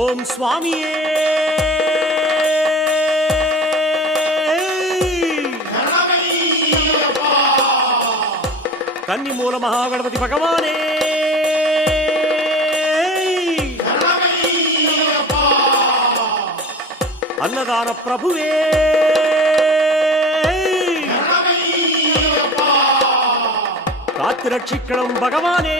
ஓம் சுவாமியே கன்னி மூல மகாகணபதி பகவானே அன்னதான பிரபுவே காத்து ரட்சிக்கணும் பகவானே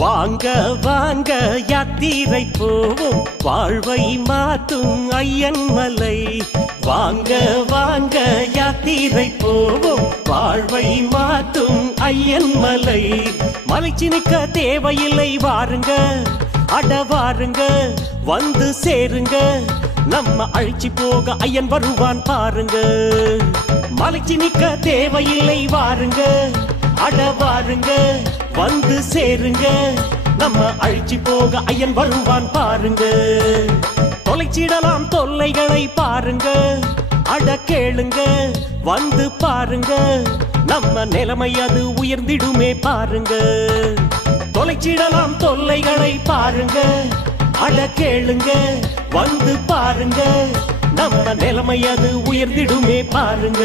வாங்க வாங்க யாத்திரை போவோம் வாழ்வை மாற்றும் ஐயன் மலை. வாங்க வாங்க யாத்திரை போவோம் வாழ்வை மாற்றும் ஐயன் மலை. மலைச்சினிக்க தேவையில்லை வாருங்க அட வாருங்க வந்து சேருங்க நம்ம அழிச்சு போக ஐயன் வருவான் பாருங்க. மலைச்சினிக்க தேவையில்லை வாருங்க அட வாருங்க வந்து சேருங்க நம்ம அழிச்சு போக ஐயன் வருவான் பாருங்க. தொலைச்சிடலாம் தொல்லைகளை பாருங்க அட கேளுங்க வந்து பாருங்க நம்ம நிலைமை அது உயர்ந்திடுமே பாருங்க. தொலைச்சிடலாம் தொல்லைகளை பாருங்க அட கேளுங்க வந்து பாருங்க நம்ம நிலைமை அது உயர்ந்திடுமே பாருங்க.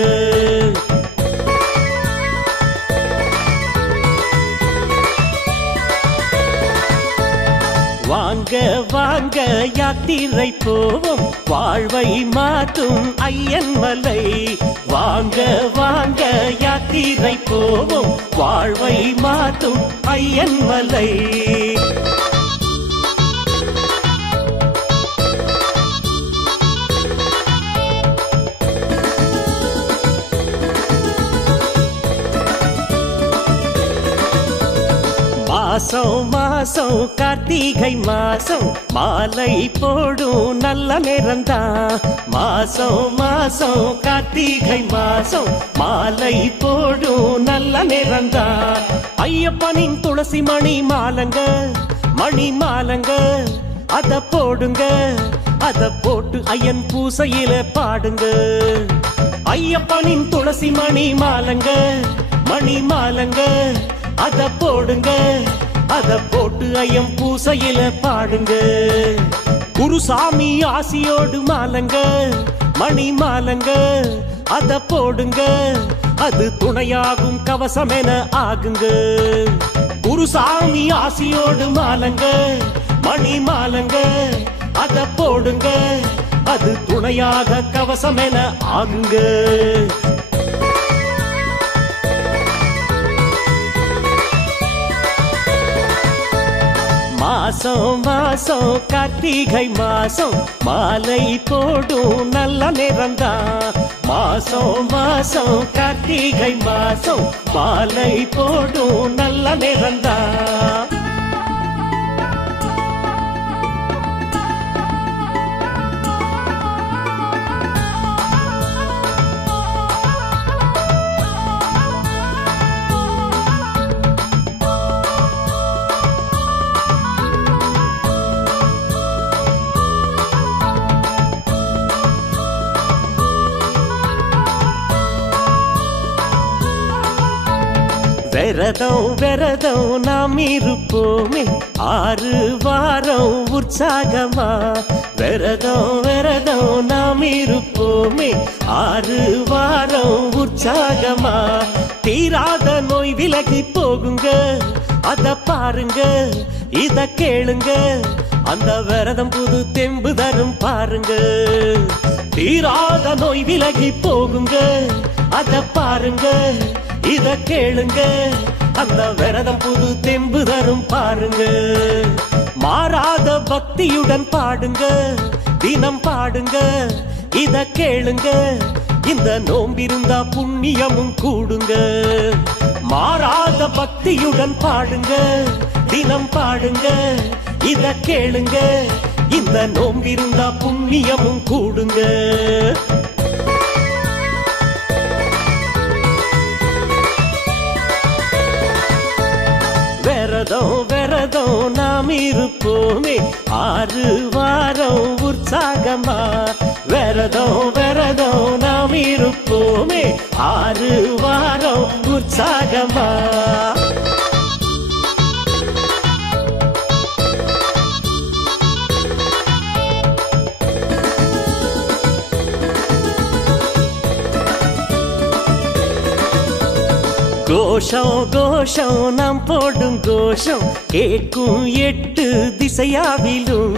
வாங்க வாங்க யாத்திரை போவோம் வாழ்வை மாற்றும் ஐயன் மலை. வாங்க வாங்க யாத்திரை போவோம் வாழ்வை மாற்றும் ஐயன் மலை. மாசம் மாசம் கார்த்திகை மாசம் மாலை போடும் நல்ல நேரம்தான். மாசம் மாசம் கார்த்திகை மாசம் மாலை போடும் நல்ல நேரம்தான். ஐயப்பனின் துளசி மணி மாலங்க மணி மாலங்க அத போடுங்க அத போட்டு ஐயன் பூசையில பாடுங்க. ஐயப்பனின் துளசி மணி மாலங்க மணி மாலங்க அத போடுங்க அத போட்டு ஐயம் பூசையில பாடுங்க. குருசாமி ஆசியோடு மாலங்க மணி மாலங்க அத போடுங்க அது துணையாகும் கவசம் என ஆகுங்க. குருசாமி ஆசியோடு மாலங்க மணி மாலங்க அத போடுங்க அது துணையாக கவசம் என ஆகுங்க. மாசம் மாசம் கார்த்திகை மாசம் மாலை போடும் நல்ல நேரம்தான். மாசம் மாசம் கார்த்திகை மாசம் மாலை போடும் நல்ல நேரம்தான். விரதம் விரதம் நாம் இருப்போமே 6 வாரம் உற்சாகமா. விரதம் விரதம் நாம் இருப்போமே 6 வாரம் உற்சாகமா. தீராத நோய் விலகி போகுங்க அத பாருங்க இத கேளுங்க அந்த விரதம் புது தெம்பு தரும் பாருங்க. தீராத நோய் விலகி போகுங்க அத பாருங்க இத கேளுங்க அந்த விரதம் புது தெம்பு தரும் பாருங்க. மாறாத பக்தியுடன் பாடுங்க தினம் பாடுங்க இத கேளுங்க இந்த நோம்பிருந்தா புண்ணியமும் கூடுங்க. மாறாத பக்தியுடன் பாடுங்க தினம் பாடுங்க இத கேளுங்க, இந்த நோம்பிருந்தா புண்ணியமும் கூடுங்க. விரதம் விரதம் நாம் இருப்போமே 6 வாரம் உற்சாகமா. விரதம் விரதம் நாம் இருப்போமே 6 வாரம் உற்சாகமா. கோஷம் கோஷம் நாம் போடும் கோஷம் கேட்கும் 8 திசையாவிலும்.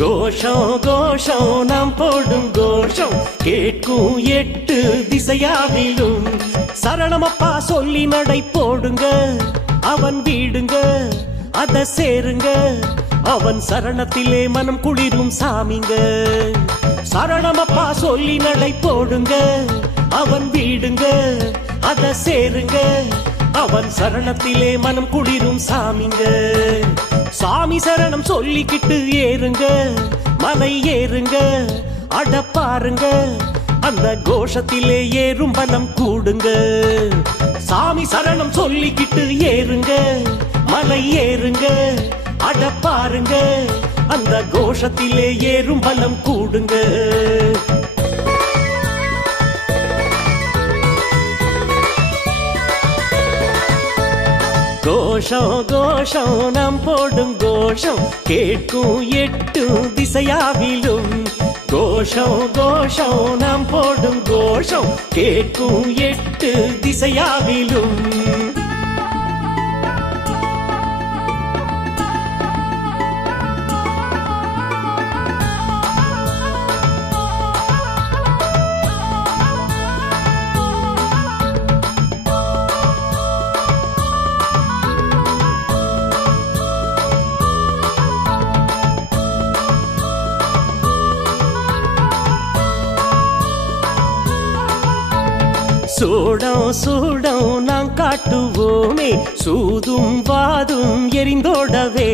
கோஷம் கோஷம் நாம் போடும் கோஷம் கேட்கும் 8 திசையாவிலும். சரணமப்பா சொல்லி நடை போடுங்க, அவன் வீடுங்க அத சேருங்க. அவன் சரணத்திலே மனம் குளிரும் சாமிங்க. சரணமப்பா சொல்லி நடை போடுங்க, அவன் வீடுங்க அத சேருங்க. அவன் சரணத்திலே மனம் குளிரும் சாமிங்க. சாமி சரணம் சொல்லிக்கிட்டு ஏறுங்க, மலை ஏறுங்க அட பாருங்க. அந்த கோஷத்திலே ஏறும் பலம் கூடுங்க. சாமி சரணம் சொல்லிக்கிட்டு ஏறுங்க, மலை ஏறுங்க அட பாருங்க. அந்த கோஷத்திலே ஏறும் பலம் கூடுங்க. கோஷம் கோஷம் நாம் போடும் கோஷம் கேட்கும் 8 திசையாவிலும். கோஷம் கோஷம் நாம் போடும் கோஷம் கேட்கும் 8 திசையாவிலும். சூடம் சூடம் நாம் காட்டுவோமே சூதும் வாதும் எரிந்தோடவே.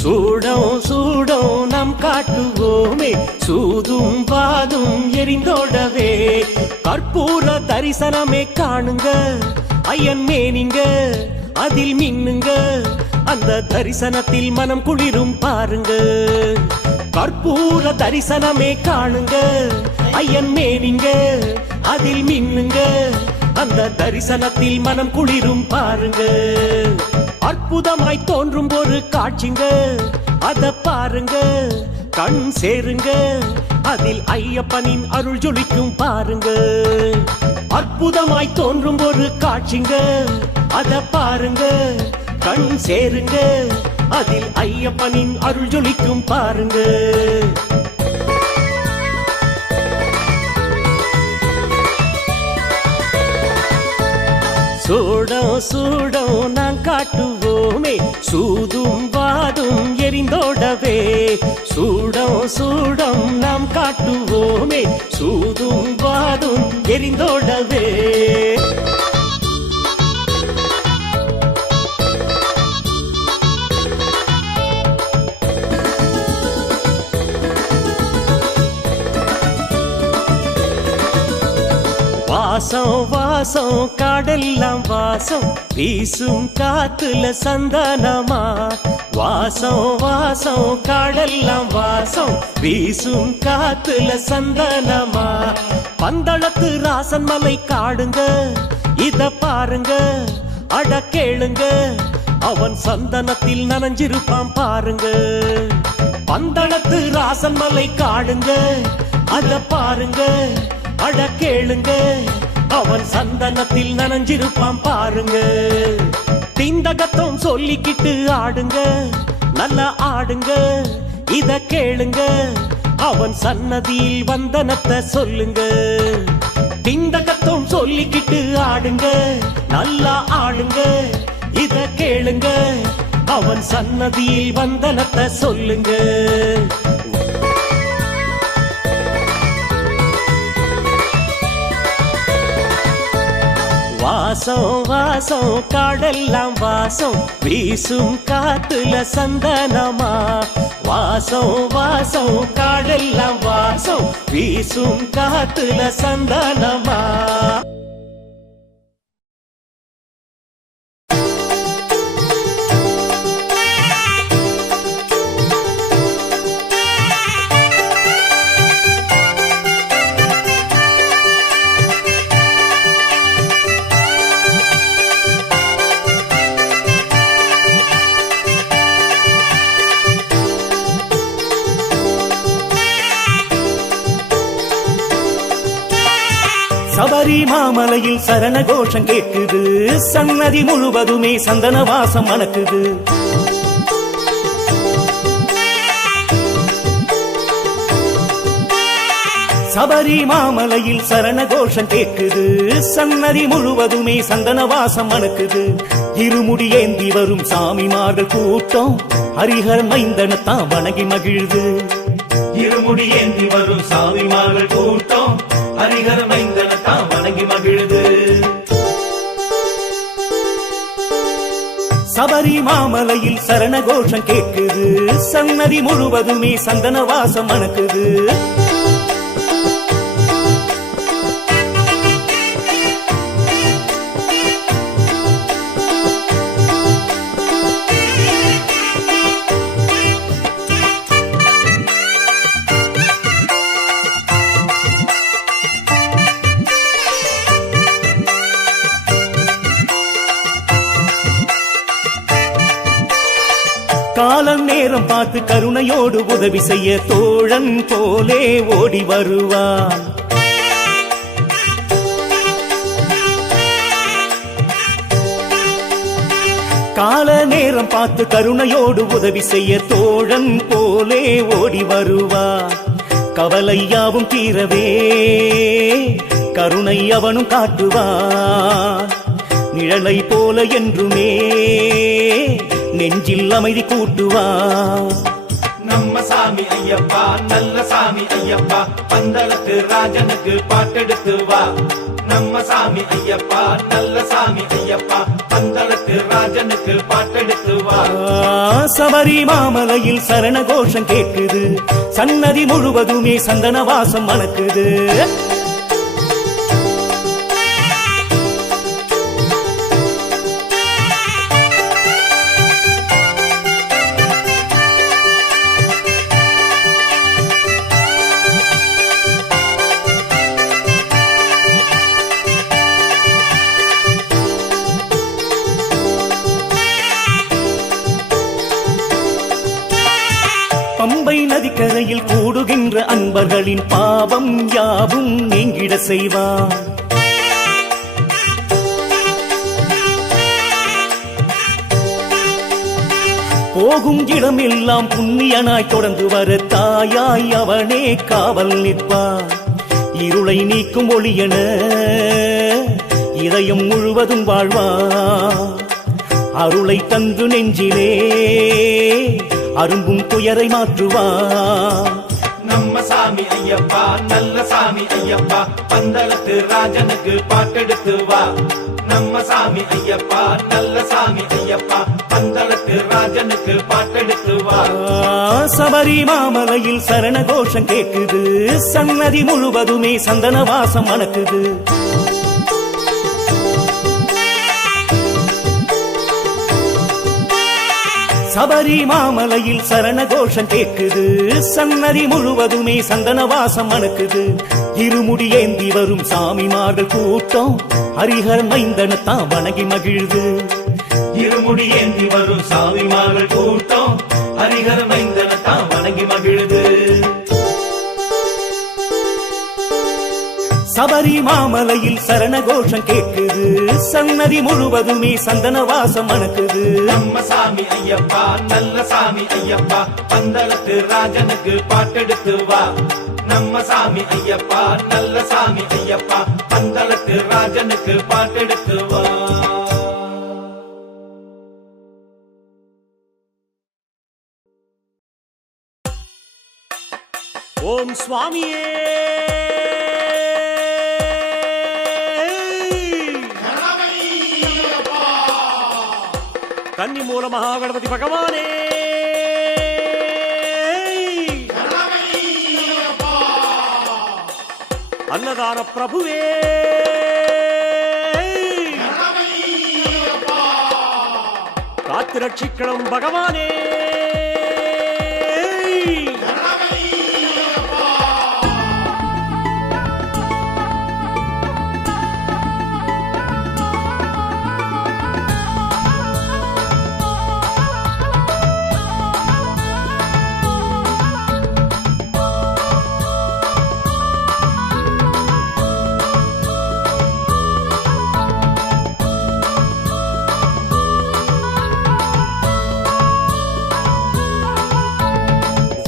சூடம் சூடம் நாம் காட்டுவோமே சூதும் வாதும் எரிந்தோடவே. கற்பூர தரிசனமே காணுங்க, ஐயன் மேனிங்க அதில் மின்னுங்க. அந்த தரிசனத்தில் மனம் குளிரும் பாருங்க. கற்பூர தரிசனமே காணுங்க, ஐயன் மேனிங்க அதில் மின்னுங்க. அந்த தரிசனத்தில் மனம் குளிரும் பாருங்க. அற்புதமாய் தோன்றும் ஒரு காட்சிங்க, அத பாருங்க கண் சேருங்க. அதில் ஐயப்பனின் அருள் ஜொலிக்கும் பாருங்க. அற்புதமாய் தோன்றும் ஒரு காட்சிங்க, அத பாருங்க கண் சேருங்க. அதில் ஐயப்பனின் அருள் ஜொலிக்கும் பாருங்க. சூடம் சூடம் நான் காட்டுவோமே சூதும் வாதும் எரிந்தோடவே. சூடம் சூடம் நாம் காட்டுவோமே சூதும் வாதும் எரிந்தோடவே. வாசம் வாசம் காடெல்லாம் வாசம் வீசும் காத்துல சந்தனமா. வாசம் வாசம் காடெல்லாம் வாசம் வீசும் காத்துல சந்தனமா. பந்தளத்து ராசன் மலை காடுங்க, இத பாருங்க அட கேளுங்க. அவன் சந்தனத்தில் நனைஞ்சிருப்பான் பாருங்க. பந்தளத்து ராசன் மலை காடுங்க, அத பாருங்க அட கேளுங்க. அவன் சந்தனத்தில் நனைஞ்சிருப்பான் பாருங்க. திந்தகத்தம் சொல்லிக்கிட்டு ஆடுங்க, நல்லா ஆடுங்க இத கேளுங்க. அவன் சன்னதியில் வந்தனத்தை சொல்லுங்க. திந்தகத்தம் சொல்லிக்கிட்டு ஆடுங்க, நல்லா ஆடுங்க இத கேளுங்க. அவன் சன்னதியில் வந்தனத்தை சொல்லுங்க. வாசம் வாசம் காடெல்லாம் வாசம் வீசும் காத்துல சந்தனமா வாசம் வாசம் காடெல்லாம் வாசம் வீசும் காத்துல சந்தனமா சபரி மாமலையில் சரண கோஷம் கேட்குது சன்னதி முழுவதுமே சந்தன வாசம் மணக்குது சபரி மாமலையில் சரண கோஷம் கேட்குது சன்னதி முழுவதுமே சந்தன வாசம் மணக்குது இருமுடி ஏந்தி வரும் சாமிமார்கள் கூட்டம் ஹரிஹர் மைந்தனத்தான் வணங்கி மகிழ்து இருமுடி ஏந்தி வரும் சாமிமார்கள் கூட்டம் ஹரிஹர மைந்தனத்தான் வணங்கி மகிழ்து சபரி மாமலையில் சரண கோஷம் கேட்குது சன்னதி முழுவதுமே சந்தன வாசம் மணக்குது காலம் நேரம் பார்த்து கருணையோடு உதவி செய்ய தோழன் போலே ஓடி வருவான் கால நேரம் பார்த்து கருணையோடு உதவி செய்ய தோழன் போலே ஓடி வருவான் கவலையாவும் தீரவே கருணை அவனும் காட்டுவான் நிழலை போல என்றுமே நெஞ்சில் அமைதி கூட்டுவா நம்ம சாமி ஐயப்பா நல்ல சாமி ஐயப்பா பந்தளத்து ராஜனுக்கு பாட்டெடுத்து வா நம்ம சாமி ஐயப்பா நல்ல சாமி ஐயப்பா பந்தளத்து ராஜனுக்கு பாட்டெடுத்து வா சபரி மாமலையில் சரண கோஷம் கேட்குது சன்னதி முழுவதுமே சந்தன வாசம் மணக்குது பம்பை நதிக்கரையில் கூடுகின்ற அன்பர்களின் பாவம் யாவும் நீங்கிட செய்வார் போகும் இடமெல்லாம் புண்ணியனாய் தொடர்ந்து வர தாயாய் அவனே காவல் நிற்பார் இருளை நீக்கும் ஒளியன இதயம் முழுவதும் வாழ்வார் அருளை தந்து நெஞ்சிலே அரும்பும் துயரை மாற்றுவா நம்ம சாமி ஐயப்பா நல்ல சாமி ஐயப்பா பந்தளத்து ராஜனுக்கு பாட்டெடுத்து வா நம்ம சாமி ஐயப்பா நல்ல சாமி ஐயப்பா பந்தளத்து ராஜனுக்கு பாட்டெடுத்து வா சபரி மாமலையில் சரண கோஷம் கேட்குது சன்னதி முழுவதுமே சந்தன வாசம் மணக்குது சபரி மாமலையில் சரண கோஷம் கேட்குது சன்னதி முழுவதுமே சந்தன வாசம் மணக்குது இருமுடி ஏந்தி வரும் சாமிமார்கள் கூட்டம் ஹரிஹர் மைந்தனத்தான் வணங்கி மகிழ்து இருமுடி ஏந்தி வரும் சாமிமார்கள் கூட்டம் ஹரிஹர் மைந்தனத்தான் வணங்கி மகிழ்து சபரி மாமலையில் சரண கோஷம் கேட்குது சன்னதி முழுவதுமே சந்தன வாசம் மணக்குது நம்ம சாமி ஐயப்பா நல்ல சாமி ஐயப்பா பந்தளத்து ராஜனுக்கு பாட்டெடுத்து வா நம்ம சாமி ஐயப்பா நல்ல சாமி ஐயப்பா பந்தளத்து ராஜனுக்கு பாட்டெடுத்து வா ஓம் சுவாமியே கன்னி மூல மகாகணபதி பகவானே அன்னதான பிரபுவே காத்து ரட்சிக்கணும் பகவானே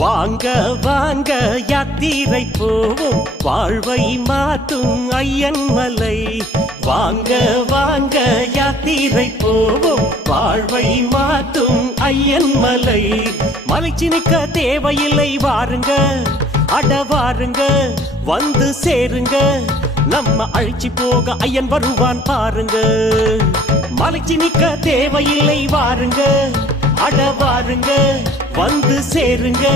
வாங்க வாங்க யாத்திரை போவோம் வாழ்வை மாற்றும் ஐயன் மலை வாங்க வாங்க யாத்திரை போவோம் வாழ்வை மாற்றும் ஐயன் மலை மலைச்சி நிற்க தேவையில்லை வாருங்க அட வாருங்க வந்து சேருங்க நம்ம அழிச்சு போக ஐயன் வருவான் பாருங்க மலைச்சி நிற்க தேவையில்லை வாருங்க அட வாருங்க வந்து சேருங்க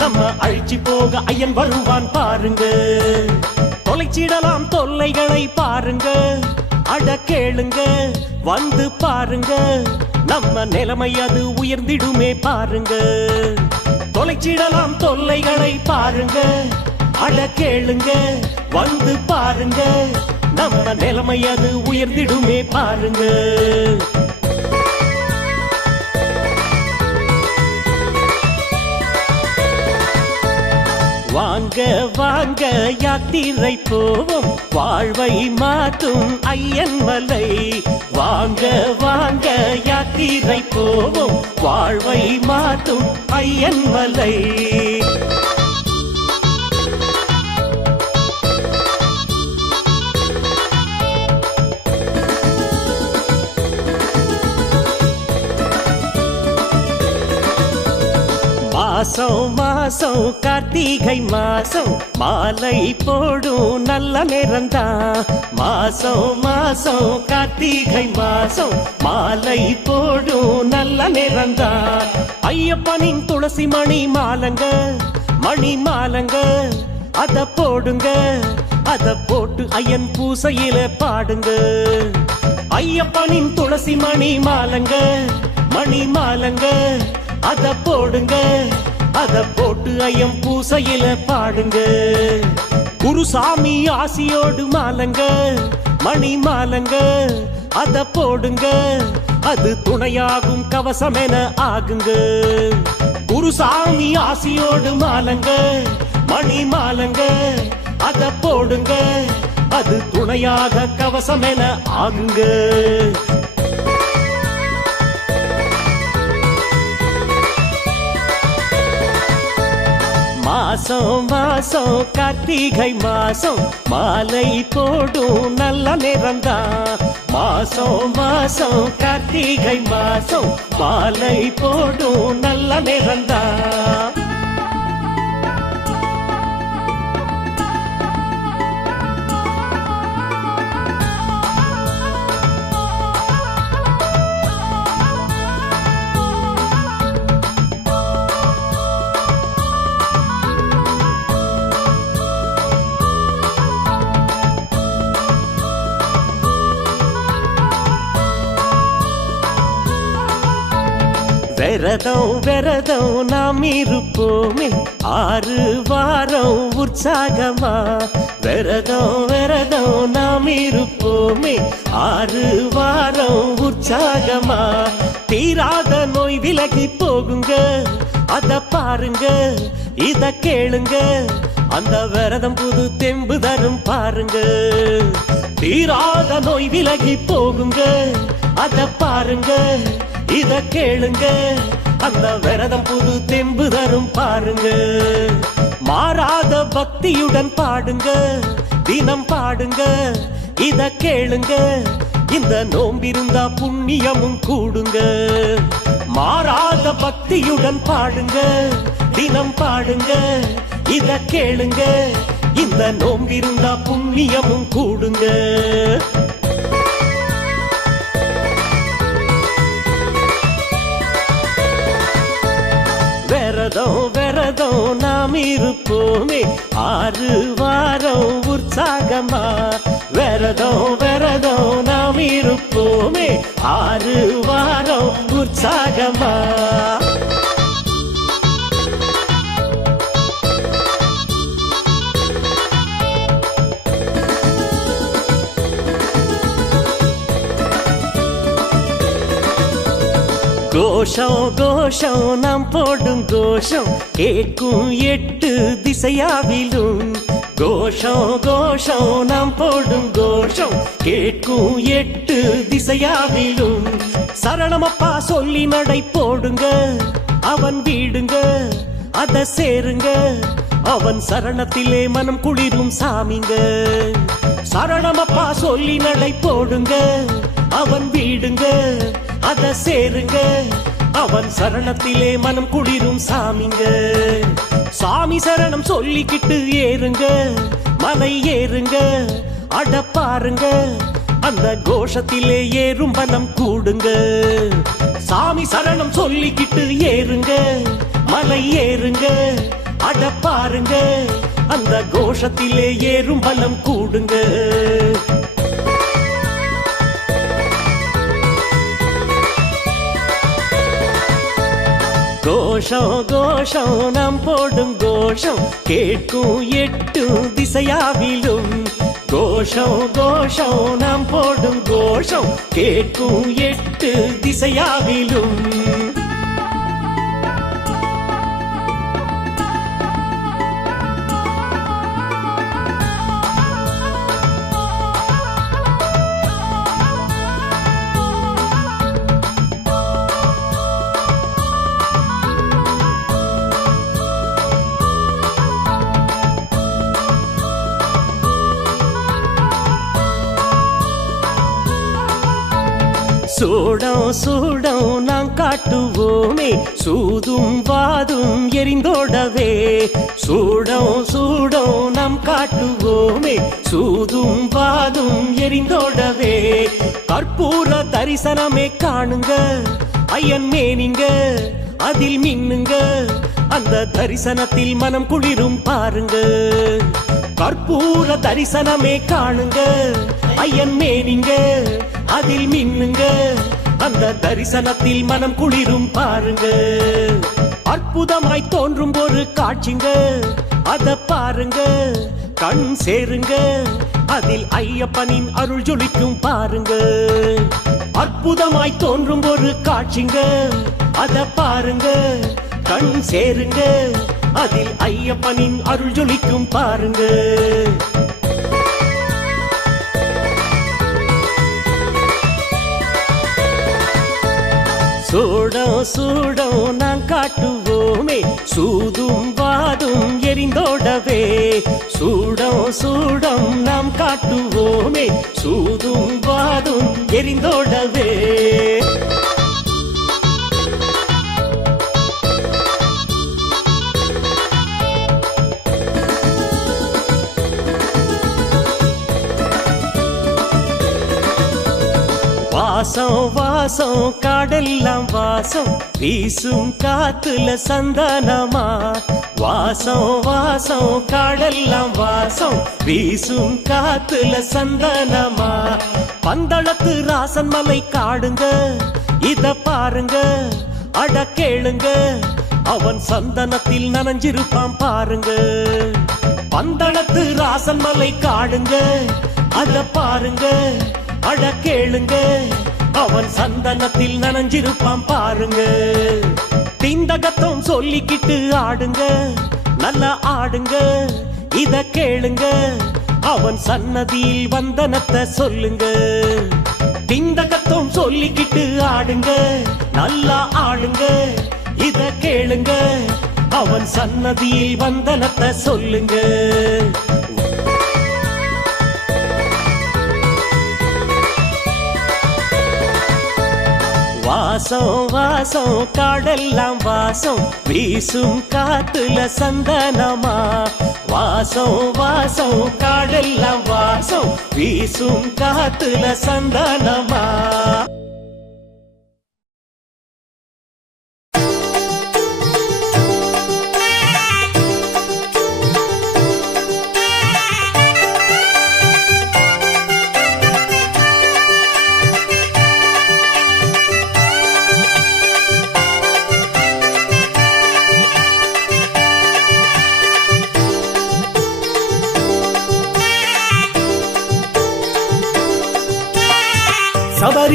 நம்ம அழிச்சு போக ஐயன் வருவான் பாருங்க தொலைச்சிடலாம் தொல்லைகளை பாருங்க அட கேளுங்க வந்து பாருங்க நம்ம நிலைமை அது உயர்ந்திடுமே பாருங்க தொலைச்சிடலாம் தொல்லைகளை பாருங்க அட கேளுங்க வந்து பாருங்க நம்ம நிலைமை அது உயர்ந்திடுமே பாருங்க வாங்க வாங்க யாத்திரை போவோம் வாழ்வை மாற்றும் ஐயன் மலை வாங்க வாங்க யாத்திரை போவோம் வாழ்வை மாற்றும் ஐயன் மலை மாசம் மாசம் கார்த்திகை மாசம் மாலை போடும் நல்ல நேரம்தான் மாசம் மாசம் கார்த்திகை மாசம் மாலை போடும் நல்ல நேரம்தான் ஐயப்பனின் துளசி மணி மாலங்க அத போடுங்க அத போட்டு ஐயன் பூசையில பாடுங்க ஐயப்பனின் துளசி மணி மாலங்க அத போடுங்க அத போட்டு ஐயம் பூசையில பாடுங்க குருசாமி ஆசியோடு மாலங்க மணி மாலங்க அத போடுங்க அது துணையாகும் கவசம் என ஆகுங்க குருசாமி ஆசியோடு மாலங்க மணி மாலங்க அத போடுங்க அது துணையாக கவசம் என ஆகுங்க மாசம் மாசம் கார்த்திகை மாசம் மாலை போடும் நல்ல நேரம்தான் மாசம் மாசம் கார்த்திகை மாசம் மாலை போடும் நல்ல நேரம்தான் விரதம் விரதம் நாம் இருப்போமே 6 வாரம் உற்சாகமா விரதம் விரதம் நாம் இருப்போமே 6 வாரம் உற்சாகமா தீராத நோய் விலகி போகுங்க அத பாருங்க இத கேளுங்க அந்த விரதம் புது தெம்பு தரும் பாருங்க தீராத நோய் விலகி போகுங்க அத பாருங்க இத கேளுங்க அந்த விரதம் புது தெம்பு தரும் பாருங்க மாறாத பக்தியுடன் பாடுங்க தினம் பாடுங்க இத கேளுங்க இந்த நோம்பிருந்தா புண்ணியமும் கூடுங்க மாறாத பக்தியுடன் பாடுங்க தினம் பாடுங்க இத கேளுங்க இந்த நோம்பிருந்தா புண்ணியமும் கூடுங்க விரதம் விரதம் நாம் இருப்போமே 6 வாரம் உற்சாகமா விரதம் விரதம் நாம் இருப்போமே 6 வாரம் உற்சாகமா கோஷம் கோஷம் நாம் போடும் கோஷம் கேட்கும் 8 திசையாவிலும் கோஷம் கோஷம் நாம் போடும் கோஷம் கேட்கும் 8 திசையாவிலும் சரணமப்பா சொல்லி நடை போடுங்க அவன் வீடுங்க அத சேருங்க அவன் சரணத்திலே மனம் குளிரும் சாமிங்க சரணமப்பா சொல்லி நடை போடுங்க அவன் வீடுங்க அத சேருங்க அவன் சரணத்திலே மனம் குளிரும் சாமிங்க சாமி சரணம் சொல்லிக்கிட்டு ஏறுங்க மலை ஏறுங்க அட பாருங்க அந்த கோஷத்திலே ஏறும் பலம் கூடுங்க சாமி சரணம் சொல்லிக்கிட்டு ஏறுங்க மலை ஏறுங்க அட பாருங்க அந்த கோஷத்திலே ஏறும் பலம் கூடுங்க கோஷம் கோஷம் நாம் போடும் கோஷம் கேட்கும் 8 திசையாவிலும் கோஷம் கோஷம் நாம் போடும் கோஷம் கேட்கும் 8 திசையாவிலும் சூடம் சூடம் நாம் காட்டுவோமே சூதும் வாதும் எரிந்தோடவே சூடம் சூடம் நாம் காட்டுவோமே சூதும் வாதும் எரிந்தோடவே கற்பூர தரிசனமே காணுங்க ஐயன் மேனிங்க அதில் மின்னுங்க அந்த தரிசனத்தில் மனம் குளிரும் பாருங்க கற்பூர தரிசனமே காணுங்க ஐயன் மேனிங்க அதில் மின்னுங்க அந்த தரிசனத்தில் மனம் குளிரும் பாருங்க அற்புதமாய் தோன்றும் ஒரு காட்சிங்க அத பாருங்க கண் சேருங்க அதில் ஐயப்பனின் அருள் ஜொலிக்கும் பாருங்க அற்புதமாய் தோன்றும் ஒரு காட்சிங்க அத பாருங்க கண் சேருங்க அதில் ஐயப்பனின் அருள் ஜொலிக்கும் பாருங்க சூடம் சூடம் நாம் காட்டுவோமே சூதும் வாதும் எரிந்தோடவே சூடம் சூடம் நாம் காட்டுவோமே சூதும் வாதும் எரிந்தோடவே வாசம் வாசம் காடெல்லாம் வாசம் வீசும் காத்துல சந்தானமா வாசம் வாசம் காடெல்லாம் வாசம் வீசும் காத்துல சந்தானமா பந்தளத்து ராசன் மலை காடுங்க இத பாருங்க அட கேளுங்க அவன் சந்தனத்தில் நனைஞ்சிருப்பான் பாருங்க பந்தளத்து ராசன் மலை காடுங்க அத பாருங்க அட கேளுங்க அவன் சந்தனத்தில் நனைஞ்சிருப்பான் பாருங்க திண்டகத்தம் சொல்லிக்கிட்டு ஆடுங்க நல்லா ஆடுங்க இத கேளுங்க அவன் சன்னதியில் வந்தனத்தை சொல்லுங்க திண்டகத்தம் சொல்லிக்கிட்டு ஆடுங்க நல்லா ஆடுங்க இத கேளுங்க அவன் சன்னதியில் வந்தனத்தை சொல்லுங்க வாசம் வாசம் காடெல்லாம் வாசம் வீசும் காத்துல சந்தனமா வாசம் வாசம் காடெல்லாம் வாசம் வீசும் காத்துல சந்தனமா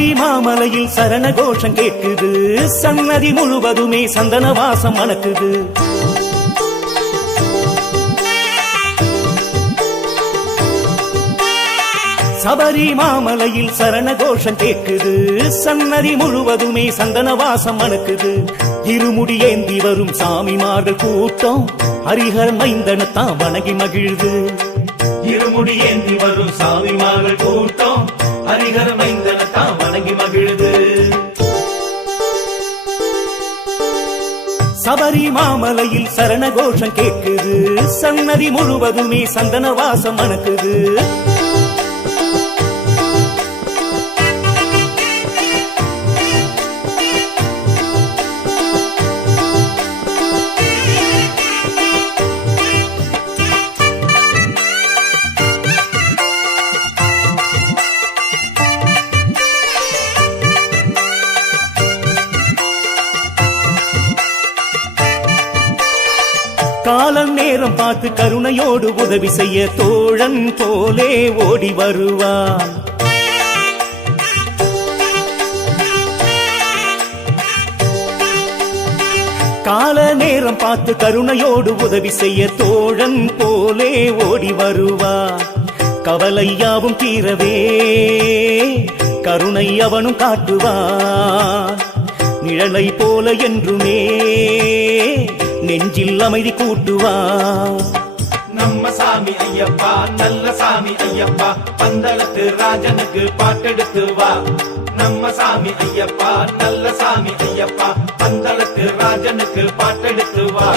சபரி மாமலையில் சரண கோஷம் கேட்குது, சன்னதி முழுவதுமே சந்தன வாசம் மணக்குது. சபரி மாமலையில் சரண கோஷம் கேட்குது, சன்னதி முழுவதுமே சந்தன வாசம் மணக்குது. இருமுடி ஏந்தி வரும் சாமிமார்கள் கூட்டம் ஹரிஹர் மைந்தனத்தான் வணங்கி மகிழ்து. இருமுடி ஏந்தி வரும் சாமிமார்கள் கூட்டம் ஹரிஹர மைந்தனத்தான் வணங்கி மகிழுது. சபரி மாமலையில் சரண கோஷம் கேட்குது, சன்னதி முழுவதுமே சந்தன வாசம் மணக்குது. காலம் நேரம் பார்த்து கருணையோடு உதவி செய்ய தோழன் போலே ஓடி வருவான். கால நேரம் பார்த்து கருணையோடு உதவி செய்ய தோழன் போலே ஓடி வருவான். கவலையாவும் தீரவே கருணை அவனும் காட்டுவான். நிழலை போல என்றுமே நெஞ்சில் அமைதி கூட்டுவா. நம்ம சாமி ஐயப்பா நல்ல சாமி ஐயப்பா, பந்தளத்து ராஜனுக்கு பாட்டெடுத்து வா. நம்ம சாமி ஐயப்பா நல்ல சாமி ஐயப்பா, பந்தளத்து ராஜனுக்கு பாட்டெடுத்து வா.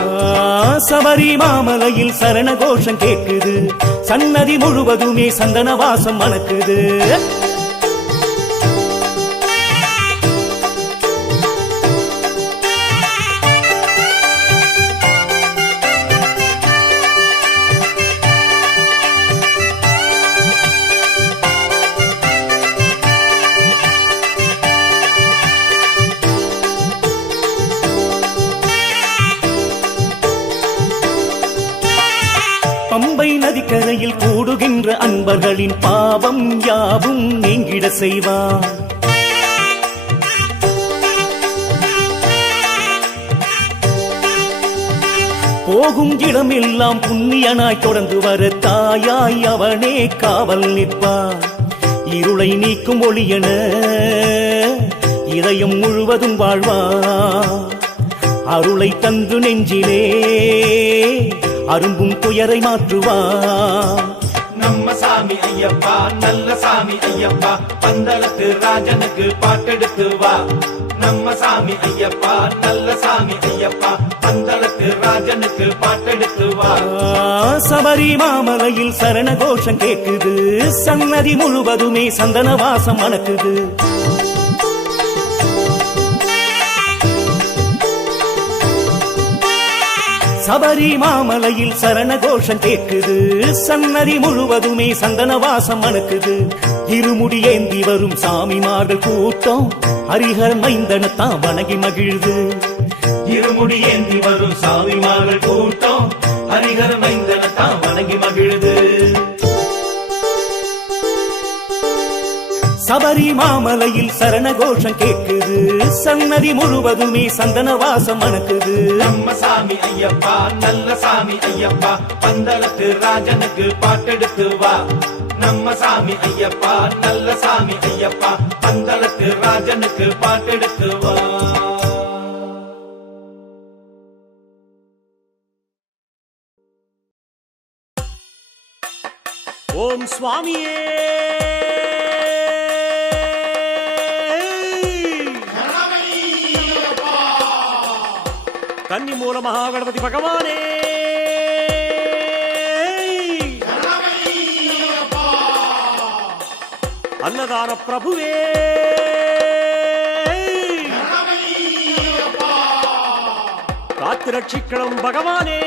சபரி மாமலையில் சரண கோஷம் கேட்குது, சன்னதி முழுவதுமே சந்தன வாசம் மணக்குது. பம்பை நதிக்கரையில் கூடுகின்ற அன்பர்களின் பாவம் யாவும் நீங்கிட செய்வார். போகும் இடமெல்லாம் புண்ணியனாய் தொடர்ந்து வர தாயாய் அவனே காவல் நிற்பார். இருளை நீக்கும் ஒளியன இதயம் முழுவதும் வாழ்வார். அருளை தந்து நெஞ்சிலே அரும்பும் துயரை மாற்றுவா. நம்ம சாமி ஐயப்பா நல்ல சாமி ஐயப்பா, பந்தளத்து ராஜனுக்கு பாட்டெடுத்து வா. நம்ம சாமி ஐயப்பா நல்ல சாமி ஐயப்பா, பந்தளத்து ராஜனுக்கு பாட்டெடுத்து வா. சபரி மாமலையில் சரண கோஷம் கேட்குது, சன்னதி முழுவதுமே சந்தன வாசம் மணக்குது. சபரி மாமலையில் சரண கோஷம் கேட்குது, சன்னதி முழுவதுமே சந்தன வாசம் மணக்குது. இருமுடி ஏந்தி வரும் சாமிமார்கள் கூட்டம் ஹரிஹர் மைந்தனத்தான் வணங்கி மகிழ்து. இருமுடி ஏந்தி வரும் சாமிமார்கள் கூட்டம் ஹரிஹர மைந்தனத்தான் வணங்கி மகிழுது. சபரி மாமலையில் சரண கோஷம் கேட்குது, சன்னதி முழுவதுமே சந்தன வாசம் மணக்குது. நம்ம சாமி ஐயப்பா நல்ல சாமி ஐயப்பா, பந்தளத்து ராஜனுக்கு பாட்டெடுத்து வா. நம்ம சாமி ஐயப்பா நல்ல சாமி ஐயப்பா, பந்தளத்து ராஜனுக்கு பாட்டெடுத்து வா. ஓம் சுவாமியே கன்னி மூல மகாகணபதி பகவானே, அன்னதான பிரபுவே, காத்து ரட்சிக்கணும் பகவானே.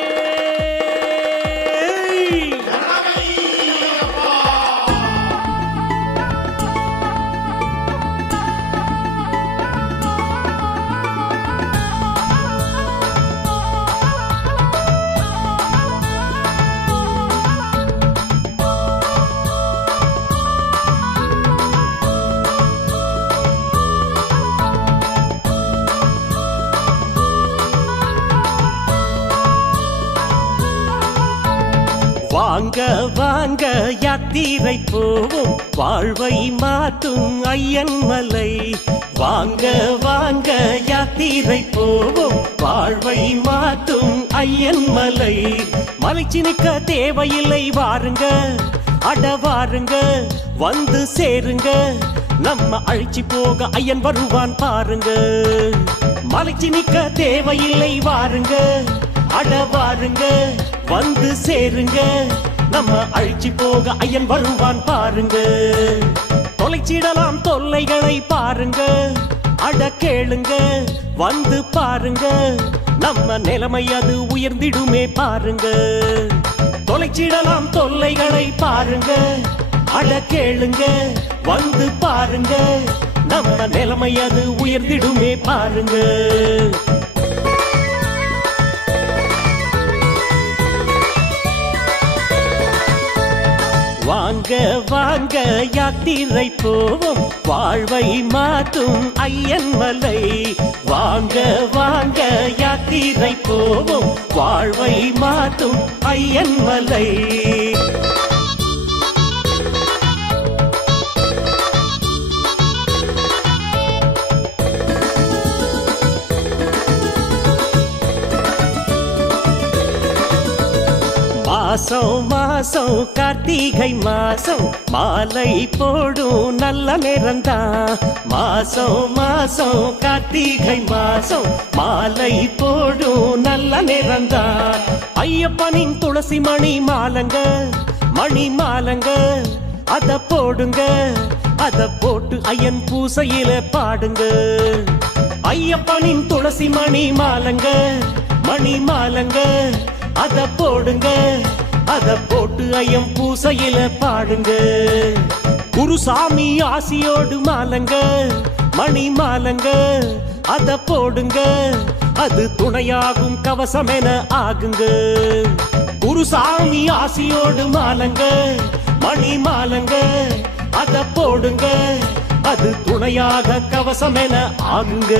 வாங்க வாங்க யாத்திரை போவோம் வாழ்வை மாற்றும் ஐயன் மலை. வாங்க வாங்க யாத்திரை போவோம் வாழ்வை மாற்றும் ஐயன் மலை. மலைச்சி நிற்க தேவையில்லை வாருங்க அட வாருங்க வந்து சேருங்க நம்ம அழைச்சி போக ஐயன் வருவான் பாருங்க. மலைச்சி நிற்க தேவையில்லை வாருங்க அட வாருங்க வந்து சேருங்க நம்ம அழைச்சி போக ஐயன் வருவான் பாருங்க. தொலைச்சிடலாம் தொல்லைகளை பாருங்க அட கேளுங்க வந்து பாருங்க நம்ம நிலைமை அது உயர்ந்திடுமே பாருங்க. தொலைச்சிடலாம் தொல்லைகளை பாருங்க அட கேளுங்க வந்து பாருங்க நம்ம நிலைமை அது உயர்ந்திடுமே பாருங்க. வாங்க வாங்க யாத்திரை போவோம் வாழ்வை மாற்றும் ஐயன் மலை. வாங்க வாங்க யாத்திரை போவோம் வாழ்வை மாற்றும் ஐயன் மலை. மாசம் மாசம் கார்த்திகை மாசம் மாலை போடும் நல்ல நேரம்தான். மாசம் மாசம் கார்த்திகை மாசம் மாலை போடும் நல்ல நேரம்தான். ஐயப்பனின் துளசி மணி மாலங்க மணி மாலங்க அத போடுங்க அத போட்டு ஐயன் பூசையில பாடுங்க. ஐயப்பனின் துளசி மணி மாலங்க மணி மாலங்க அத போடுங்க அத போட்டு ஐயம் பூசையில பாடுங்க. குருசாமி ஆசியோடு மாலங்க மணி மாலங்க அத போடுங்க அது துணையாகும் கவசம் என ஆகுங்க. குருசாமி ஆசியோடு மாலங்க மணி மாலங்க அத போடுங்க அது துணையாக கவசம் என ஆகுங்க.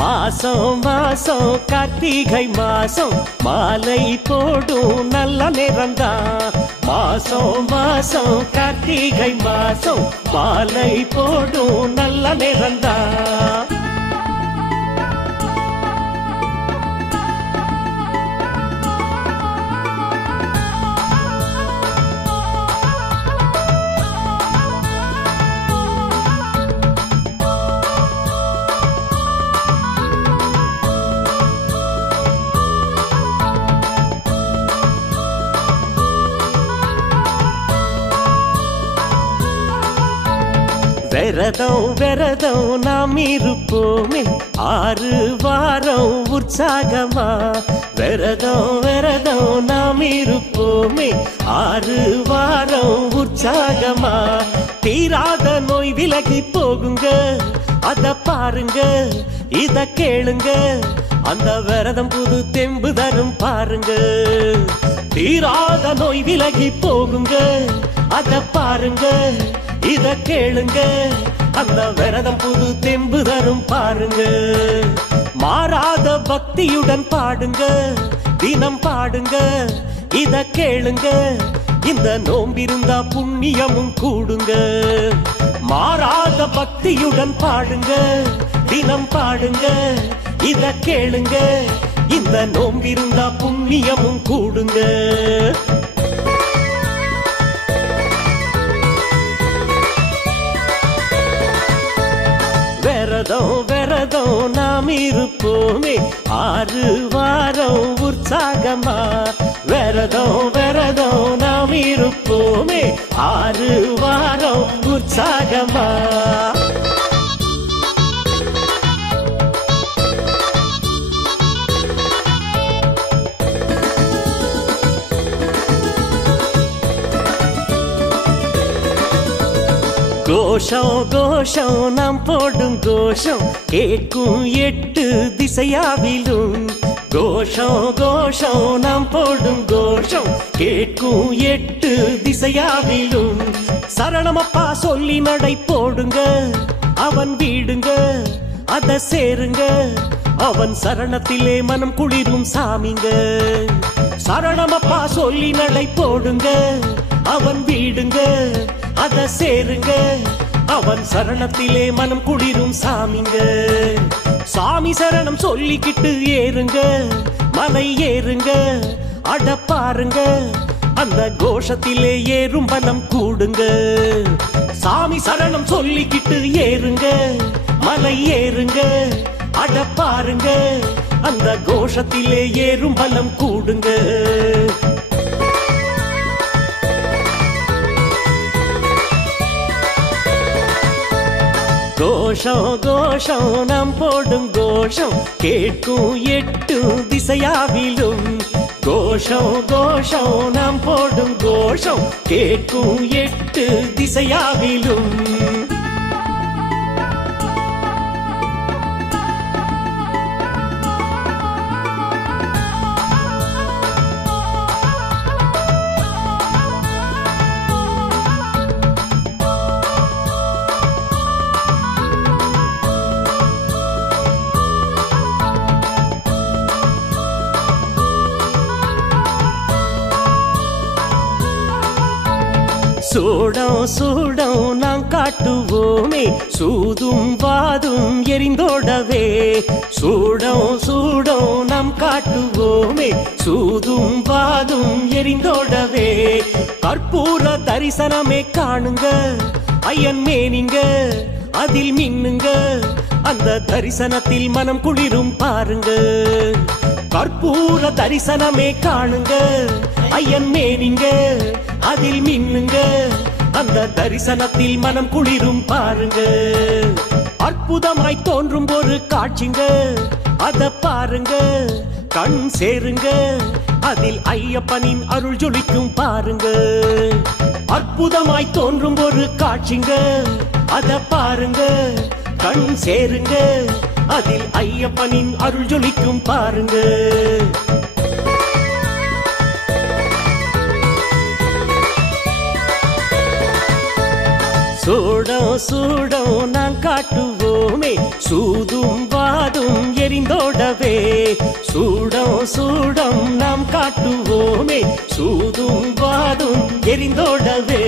மாசம் மாசம் கார்த்திகை மாசம் மாலை போடும் நல்ல நேரம்தான். மாசம் மாசம் கார்த்திகை மாசம் மாலை போடும் நல்ல நேரம்தான். விரதம் விரதம் நாம் இருப்போமே 6 வாரம் உற்சாகமா. விரதம் விரதம் நாம் இருப்போமே 6 வாரம் உற்சாகமா. தீராத நோய் விலகி போகுங்க அத பாருங்க இத கேளுங்க அந்த விரதம் புது தெம்பு தரும் பாருங்க. தீராத நோய் விலகி போகுங்க அத பாருங்க இத கேளுங்க அந்த விரதம் புது தெம்பு தரும் பாருங்க. மாறாத பக்தியுடன் பாடுங்க தினம் பாடுங்க இத கேளுங்க இந்த நோம்பிருந்தா புண்ணியமும் கூடுங்க. மாறாத பக்தியுடன் பாடுங்க தினம் பாடுங்க இத கேளுங்க இந்த நோம்பிருந்தா புண்ணியமும் கூடுங்க. விரதம் விரதம் நாம் இருப்போமே 6 வாரம் உற்சாகமா. விரதம் விரதம் நாம் இருப்போமே 6 வாரம் உற்சாகமா. கோஷம் கோஷம் நாம் போடும் கோஷம் கேட்கும் 8 திசையாவிலும். கோஷம் கோஷம் நாம் போடும் கோஷம் கேட்கும் 8 திசையாவிலும். சரணமப்பா சொல்லி நடை போடுங்க அவன் வீடுங்க அத சேருங்க அவன் சரணத்திலே மனம் குளிரும் சாமிங்க சரணமப்பா சொல்லி நடை போடுங்க அவன் வீடுங்க அத சேருங்க அவன் சரணத்திலே மனம் குளிரும் சாமிங்க சாமி சரணம் சொல்லிக்கிட்டு ஏறுங்க மலை ஏறுங்க அட பாருங்க அந்த கோஷத்திலே ஏறும் பலம் கூடுங்க சாமி சரணம் சொல்லிக்கிட்டு ஏறுங்க மலை ஏறுங்க அட பாருங்க அந்த கோஷத்திலே ஏறும் பலம் கூடுங்க கோஷம் கோஷம் நாம் போடும் கோஷம் கேட்கும் எட்டு திசையாவிலும் கோஷம் கோஷம் நாம் போடும் கோஷம் கேட்கும் எட்டு திசையாவிலும் சூடம் சூடம் நாம் காட்டுவோமே சூதும் வாதும் எரிந்தோடவே சூடம் சூடம் நாம் காட்டுவோமே சூதும் வாதும் எரிந்தோடவே கற்பூர தரிசனமே காணுங்க ஐயன் மேனிங்க அதில் மின்னுங்க அந்த தரிசனத்தில் மனம் குளிரும் பாருங்க கற்பூர தரிசனமே காணுங்க ஐயன் மேனிங்க அதில் மின்னுங்க அந்த தரிசனத்தில் மனம் குளிரும் பாருங்க அற்புதமாய் தோன்றும் ஒரு காட்சிங்க அத பாருங்க கண் சேருங்க அதில் ஐயப்பனின் அருள் ஜொலிக்கும் பாருங்க அற்புதமாய் தோன்றும் ஒரு காட்சிங்க அத பாருங்க கண் சேருங்க அதில் ஐயப்பனின் அருள் ஜொலிக்கும் பாருங்க சூடம் சூடம் நான் காட்டுவோமே சூதும் வாதும் எரிந்தோடவே சூடம் சூடம் நாம் காட்டுவோமே சூதும் வாதும் எரிந்தோடவே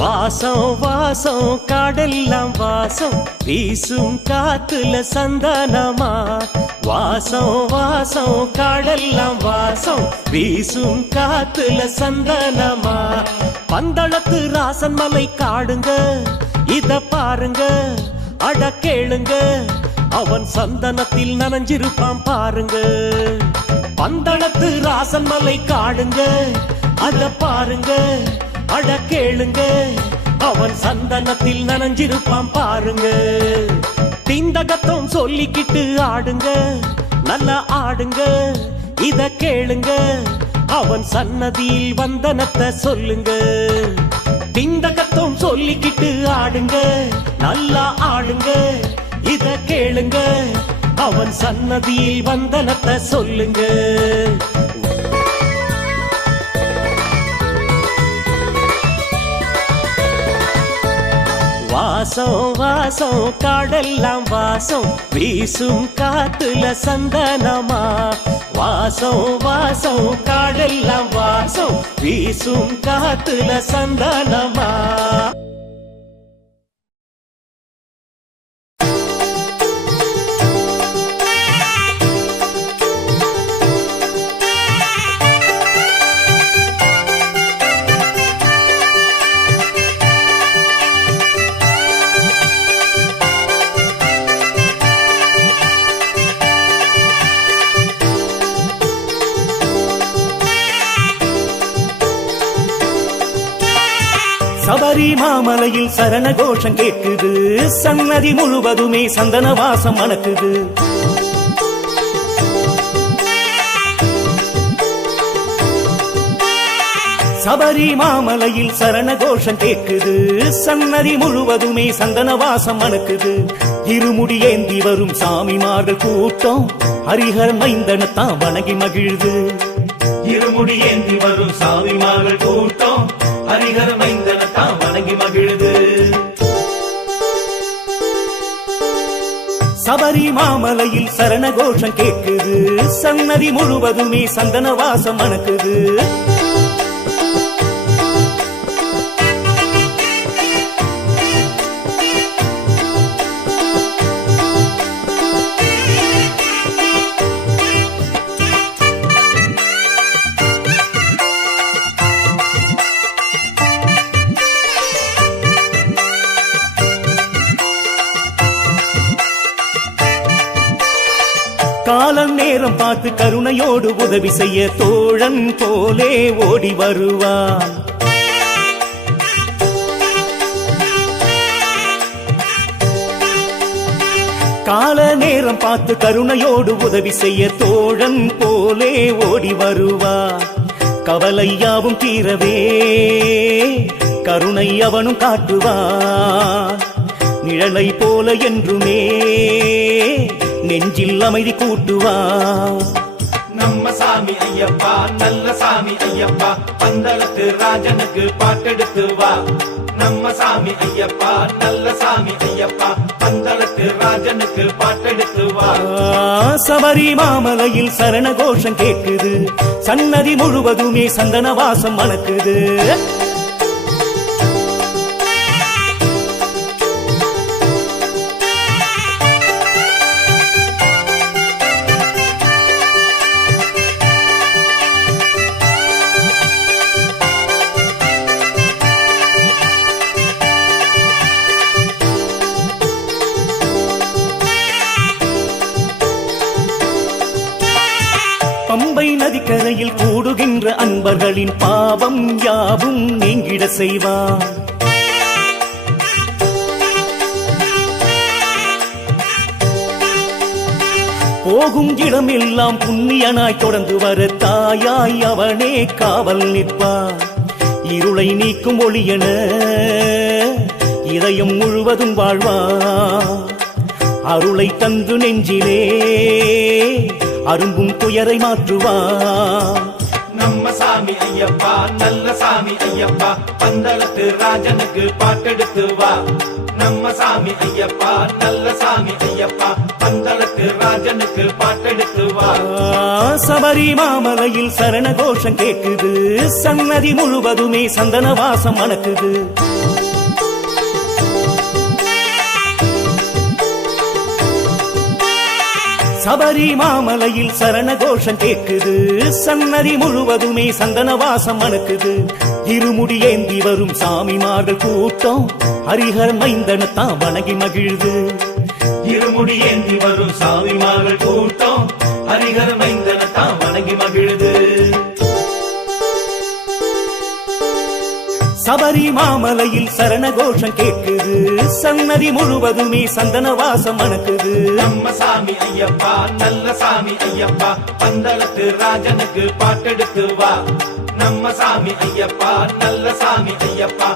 வாசம் வாசம் காடெல்லாம் வாசம் வீசும் காத்துல சந்தானமா வாசம் வாசம் காடெல்லாம் வாசம் வீசும் காத்துல சந்தானமா பந்தளத்து ராசன் மலை காடுங்க இத பாருங்க அட கேளுங்க அவன் சந்தனத்தில் நனைஞ்சிருப்பான் பாருங்க பந்தளத்து ராசன் மலை காடுங்க அத பாருங்க அட கேளுங்க அவன் சந்தனத்தில் நனைஞ்சிருப்பான் பாருங்க திந்தகத்தம் சொல்லிக்கிட்டு ஆடுங்க நல்லா ஆடுங்க இத கேளுங்க அவன் சன்னதியில் வந்தனத்தை சொல்லுங்க திந்தகத்தம் சொல்லிக்கிட்டு ஆடுங்க நல்லா ஆடுங்க இத கேளுங்க அவன் சன்னதியில் வந்தனத்தை சொல்லுங்க வாசம் வாசம் காடெல்லாம் வாசம் வீசும் காத்துல சந்தனமா வாசம் வாசம் காடெல்லாம் வாசம் வீசும் காத்துல சந்தனமா சபரி மாமலையில் சரண கோஷம் கேட்குது சன்னதி முழுவதுமே சந்தன வாசம் மணக்குது சபரி மாமலையில் சரண கோஷம் கேட்குது சன்னதி முழுவதுமே சந்தன வாசம் மணக்குது இருமுடி ஏந்தி வரும் சாமிமார்கள் கூட்டம் ஹரிஹர மைந்தனத்தான் வணங்கி மகிழ்து இருமுடி ஏந்தி வரும் சாமிமார்கள் கூட்டம் ஹரிஹர மைந்தனத்தான் வணங்கி மகிழ்து சபரி மாமலையில் சரண கோஷம் கேட்குது சன்னதி முழுவதுமே சந்தன வாசம் மணக்குது காலம் நேரம் பார்த்து கருணையோடு உதவி செய்ய தோழன் போலே ஓடி வருவான் கால நேரம் பார்த்து கருணையோடு உதவி செய்ய தோழன் போலே ஓடி வருவான் கவலையாவும் தீரவே கருணை அவனும் காட்டுவான் நிழலை போல என்றுமே நெஞ்சில் அமைதி கூட்டுவா நம்ம சாமி ஐயப்பா நல்ல சாமி ஐயப்பா பந்தளத்து ராஜனுக்கு பாட்டெடுத்து வா நம்ம சாமி ஐயப்பா நல்ல சாமி ஐயப்பா பந்தளத்து ராஜனுக்கு பாட்டெடுத்து வா சபரி மாமலையில் சரண கோஷம் கேட்குது சன்னதி முழுவதுமே சந்தன வாசம் மணக்குது பம்பை நதிக்கரையில் கூடுகின்ற அன்பர்களின் பாவம் யாவும் நீங்கிட செய்வான் போகும் இடமெல்லாம் புண்ணியனாய் தொடர்ந்து வர தாயாய் அவனே காவல் நிற்பான் இருளை நீக்கும் ஒளியன இதயம் முழுவதும் வாழ்வான் அருளை தந்து நெஞ்சிலே அரும்பும் துயரை மாற்றுவான் நம்ம சாமி ஐயப்பா நல்ல சாமி ஐயப்பா பந்தளத்து ராஜனுக்கு பாட்டெடுத்து வா நம்ம சாமி ஐயப்பா நல்ல சாமி ஐயப்பா பந்தளத்து ராஜனுக்கு பாட்டெடுத்து வா சபரி மாமலையில் சரண கோஷம் கேட்குது சன்னதி முழுவதுமே சந்தன வாசம் மணக்குது சபரி மாமலையில் சரண கோஷம் கேட்குது சன்னதி முழுவதுமே சந்தன வாசம் மணக்குது இருமுடி ஏந்தி வரும் சாமிமார்கள் கூட்டம் ஹரிஹர மைந்தனத்தான் வணங்கி மகிழ்து இருமுடி ஏந்தி வரும் சாமிமார்கள் கூட்டம் ஹரிஹர மைந்தனத்தான் வணங்கி மகிழ்து சபரி மாமலையில் சரண கோஷம் கேட்குது சன்னதி முழுவதுமே சந்தன வாசம் மணக்குது நம்ம சாமி ஐயப்பா நல்ல சாமி ஐயப்பா பந்தளத்து ராஜனுக்கு பாட்டெடுத்து வா நம்ம சாமி ஐயப்பா நல்ல சாமி ஐயப்பா